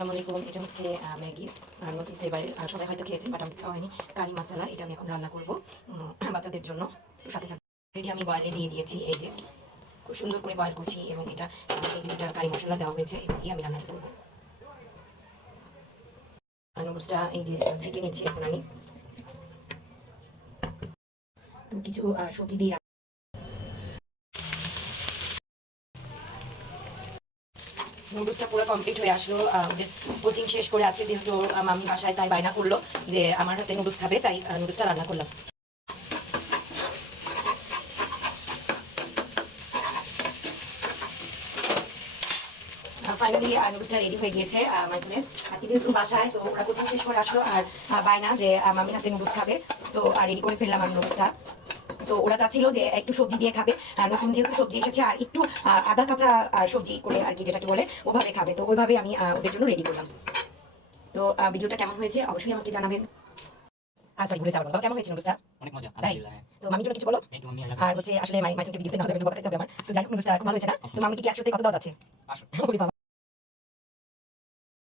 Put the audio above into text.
আসসালামু আলাইকুম। এটা হচ্ছে ম্যাগি আর নতুন ফ্লেভার। সবাই হয়তো খেয়েছেন, বাট আমি খাওয়া হয়নি। কারি মশলা, এটা আমি এখন রান্না করবো বাচ্চাদের জন্য। তো সাথে থাকবে। এটি আমি বয়েলে দিয়ে দিয়েছি, এই যে খুব সুন্দর করে বয়েল করছি, এবং এটা এই যে এটা কারি মশলা দেওয়া হয়েছে, এটা দিয়ে আমি রান্না করবো। নুডলসটা এই যে ছেঁকে নিচ্ছি এখন আমি। তো কিছু সবজি দিয়ে নুডলসটা পুরো কমপ্লিট হয়ে আসলো। ওদের কোচিং শেষ করে আজকে যেহেতু আমি বাসায়, তাই বায়না করলো যে আমার হাতে নুডলস খাবে, তাই নুডলসটা রান্না করলাম। ফাইনালি নুডলসটা রেডি হয়ে গিয়েছে মাইসুরের। আজকে যেহেতু বাসায়, তো ওরা কোচিং শেষ করে আসলো, আর বায়না যে মামির হাতে নুডলস খাবে, তো রেডি করে ফেললাম আমি নুডলসটা। তো ওরা চাচ্ছিল যে একটু সবজি দিয়ে খাবে, নতুন যেহেতু সবজি এসেছে, আর একটু আদা কাঁচা সবজি করে আর কি, যেটাকে বলে ওভাবে খাবে। তো ওইভাবে আমি ওদের জন্য রেডি করলাম। তো ভিডিওটা কেমন হয়েছে অবশ্যই আমাকে জানাবেন। সরি, ভুলে যাবেন। কেমন হয়েছে নুডলসটা? অনেক মজা, তাই? আলহামদুলিল্লাহ। তো মামির জন্য কিছু বলো। Thank you mummy, I love আর হচ্ছে আসলে মাইসুরকে ভিডিওতে নেওয়া যাবে না, বকা খেতে হবে আমার। তো যাই হোক, নুডলসটা খুব ভালো হয়েছে না? তো মামিকে কি 100 কত দেওয়া আছে? 500। ওরে বাবা।